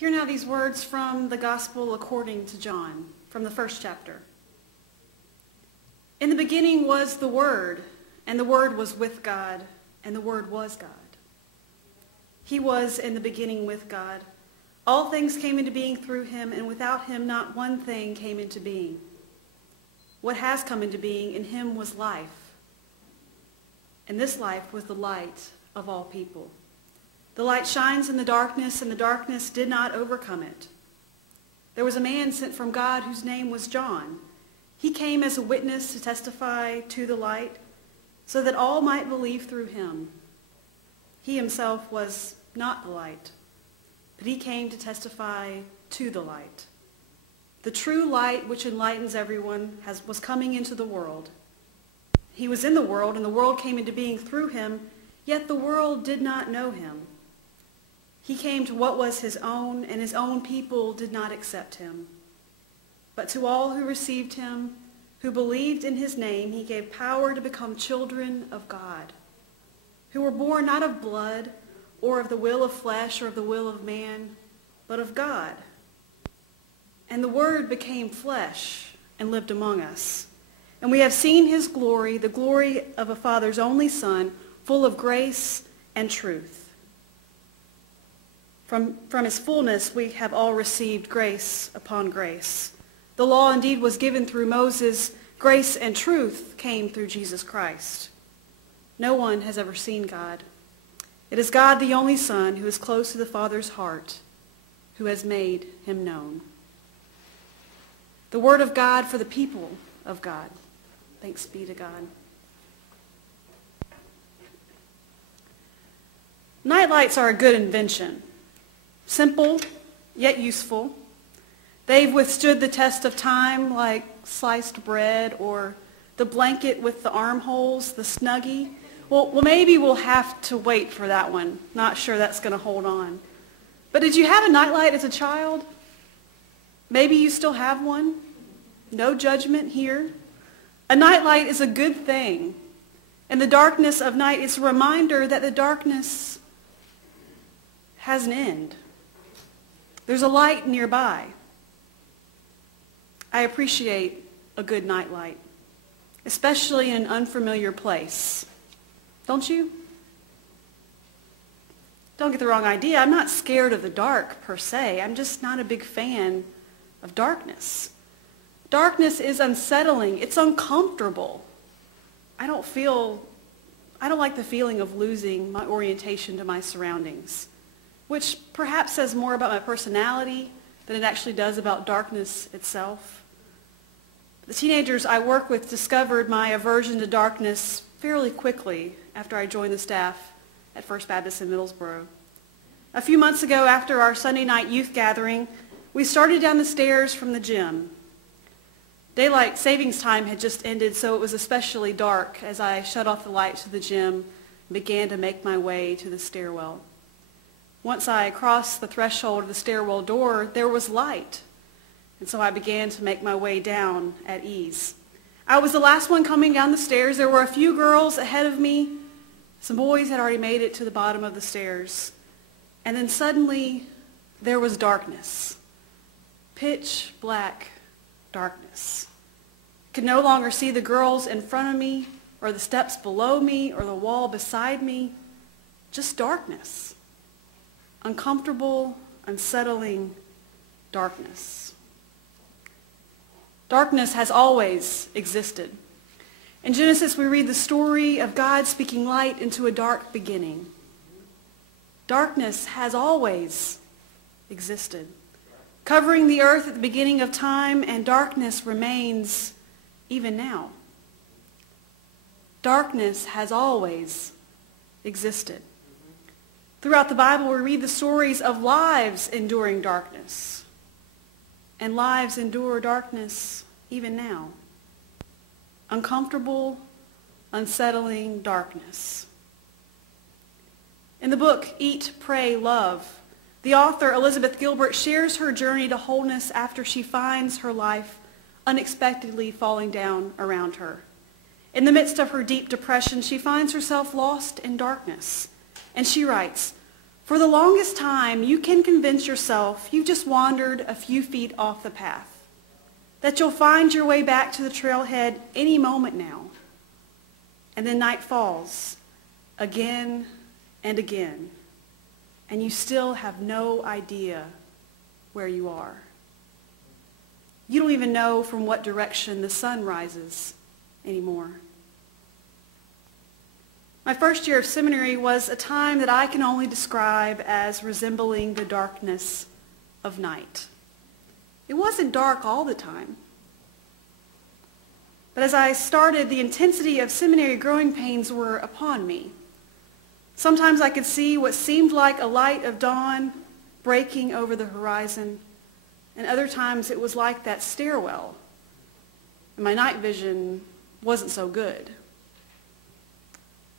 Hear now these words from the Gospel according to John, from the first chapter. In the beginning was the Word, and the Word was with God, and the Word was God. He was in the beginning with God. All things came into being through him, and without him not one thing came into being. What has come into being in him was life, and this life was the light of all people. The light shines in the darkness, and the darkness did not overcome it. There was a man sent from God whose name was John. He came as a witness to testify to the light, so that all might believe through him. He himself was not the light, but he came to testify to the light. The true light which enlightens everyone was coming into the world. He was in the world, and the world came into being through him, yet the world did not know him. He came to what was his own, and his own people did not accept him. But to all who received him, who believed in his name, he gave power to become children of God, who were born not of blood, or of the will of flesh, or of the will of man, but of God. And the Word became flesh and lived among us. And we have seen his glory, the glory of a Father's only Son, full of grace and truth. From his fullness we have all received grace upon grace. The law indeed was given through Moses. Grace and truth came through Jesus Christ. No one has ever seen God. It is God, the only Son, who is close to the Father's heart, who has made him known. The word of God for the people of God. Thanks be to God. Nightlights are a good invention. Simple, yet useful. They've withstood the test of time like sliced bread or the blanket with the armholes, the Snuggie. Well, maybe we'll have to wait for that one. Not sure that's going to hold on. But did you have a nightlight as a child? Maybe you still have one. No judgment here. A nightlight is a good thing. In the darkness of night, it's a reminder that the darkness has an end. There's a light nearby. I appreciate a good nightlight, especially in an unfamiliar place. Don't you? Don't get the wrong idea. I'm not scared of the dark per se. I'm just not a big fan of darkness. Darkness is unsettling. It's uncomfortable. I don't like the feeling of losing my orientation to my surroundings, which perhaps says more about my personality than it actually does about darkness itself. The teenagers I work with discovered my aversion to darkness fairly quickly after I joined the staff at First Baptist in Middlesboro. A few months ago, after our Sunday night youth gathering, we started down the stairs from the gym. Daylight savings time had just ended, so it was especially dark as I shut off the lights of the gym and began to make my way to the stairwell. Once I crossed the threshold of the stairwell door, there was light, and so I began to make my way down at ease. I was the last one coming down the stairs. There were a few girls ahead of me. Some boys had already made it to the bottom of the stairs. And then suddenly, there was darkness. Pitch black darkness. I could no longer see the girls in front of me, or the steps below me, or the wall beside me. Just darkness. Uncomfortable, unsettling darkness. Darkness has always existed. In Genesis, we read the story of God speaking light into a dark beginning. Darkness has always existed, covering the earth at the beginning of time, and darkness remains even now. Darkness has always existed. Throughout the Bible, we read the stories of lives enduring darkness. And lives endure darkness even now. Uncomfortable, unsettling darkness. In the book, Eat, Pray, Love, the author, Elizabeth Gilbert, shares her journey to wholeness after she finds her life unexpectedly falling down around her. In the midst of her deep depression, she finds herself lost in darkness. And she writes, For the longest time, you can convince yourself you've just wandered a few feet off the path, that you'll find your way back to the trailhead any moment now. And then night falls again and again, and you still have no idea where you are. You don't even know from what direction the sun rises anymore. My first year of seminary was a time that I can only describe as resembling the darkness of night. It wasn't dark all the time. But as I started, the intensity of seminary growing pains were upon me. Sometimes I could see what seemed like a light of dawn breaking over the horizon, and other times it was like that stairwell, and my night vision wasn't so good.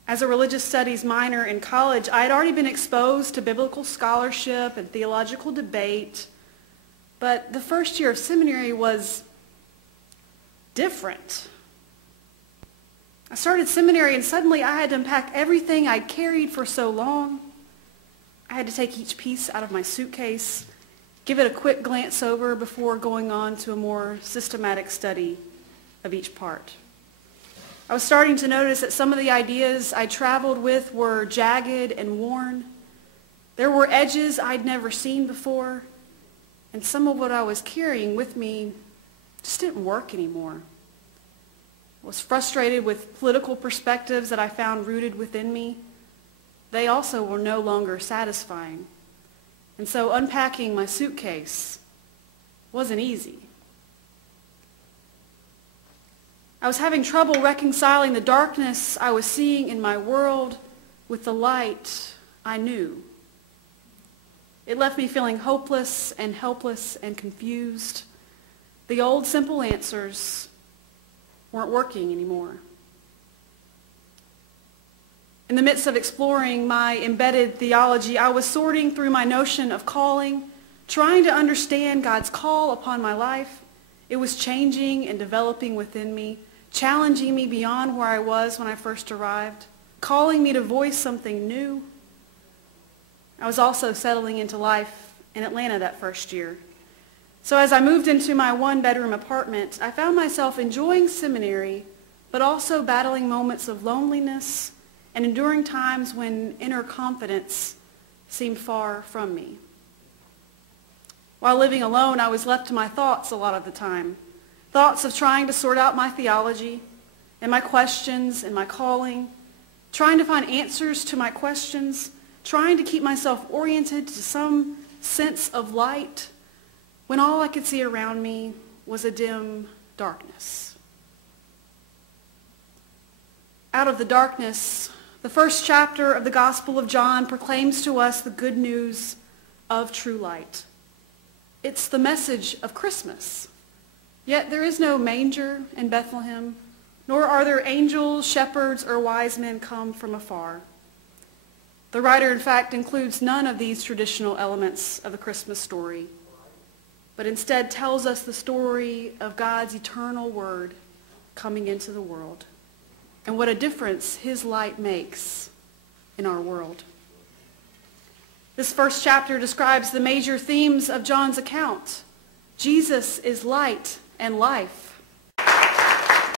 As a religious studies minor in college, I had already been exposed to biblical scholarship and theological debate, but the first year of seminary was different. I started seminary and suddenly I had to unpack everything I'd carried for so long. I had to take each piece out of my suitcase, give it a quick glance over before going on to a more systematic study of each part. I was starting to notice that some of the ideas I traveled with were jagged and worn. There were edges I'd never seen before, and some of what I was carrying with me just didn't work anymore. I was frustrated with political perspectives that I found rooted within me. They also were no longer satisfying. And so unpacking my suitcase wasn't easy. I was having trouble reconciling the darkness I was seeing in my world with the light I knew. It left me feeling hopeless and helpless and confused. The old simple answers weren't working anymore. In the midst of exploring my embedded theology, I was sorting through my notion of calling, trying to understand God's call upon my life. It was changing and developing within me, challenging me beyond where I was when I first arrived, calling me to voice something new. I was also settling into life in Atlanta that first year. So as I moved into my one-bedroom apartment, I found myself enjoying seminary, but also battling moments of loneliness and enduring times when inner confidence seemed far from me. While living alone, I was left to my thoughts a lot of the time. Thoughts of trying to sort out my theology and my questions and my calling, trying to find answers to my questions, trying to keep myself oriented to some sense of light, when all I could see around me was a dim darkness. Out of the darkness, the first chapter of the Gospel of John proclaims to us the good news of true light. It's the message of Christmas. Yet there is no manger in Bethlehem, nor are there angels, shepherds, or wise men come from afar. The writer, in fact, includes none of these traditional elements of the Christmas story, but instead tells us the story of God's eternal word coming into the world, and what a difference his light makes in our world. This first chapter describes the major themes of John's account. Jesus is light and life.